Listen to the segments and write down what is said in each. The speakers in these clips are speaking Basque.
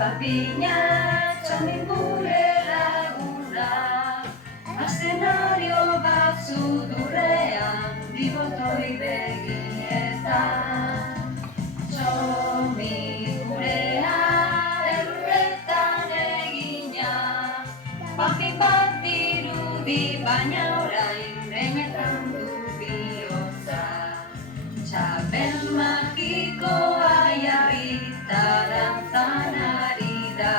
Papina, txomin gure laguna, eszenario batzu durrean, bibotoi begietan. Txomin gurea elurretan egina, papi bat dirudi baina orain benetan du bihotza. Txapel magikoa jarritarantzan ari da,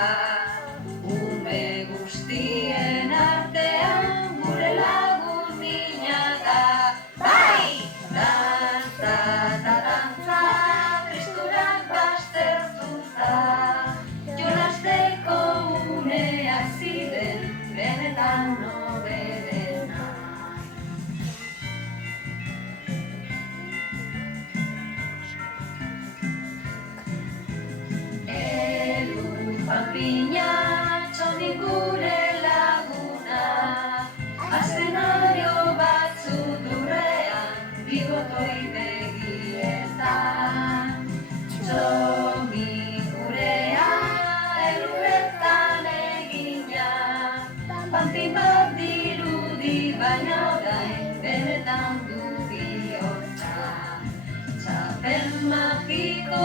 ume guztien artean gure lagun mina da. Bai! Dantza eta dantza, tristurak baztertuta, jolasteko uneak ziren benetan hoberena. Papina, txomin gure laguna, eszenario batzu durrean, bigotoi begietan. Txomin gurea elurretan egina, papi bat dirudi baina orain benetan du bihotza. Txapel magiko